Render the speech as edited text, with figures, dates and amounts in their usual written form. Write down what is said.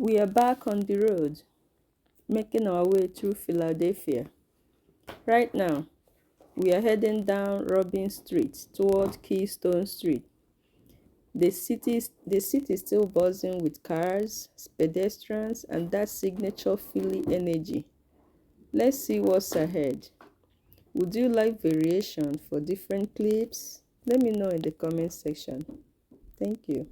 We are back on the road, making our way through Philadelphia. Right now, we are heading down Robin Street toward Keystone Street. The city is still buzzing with cars, pedestrians, and that signature Philly energy. Let's see what's ahead. Would you like variation for different clips? Let me know in the comment section. Thank you.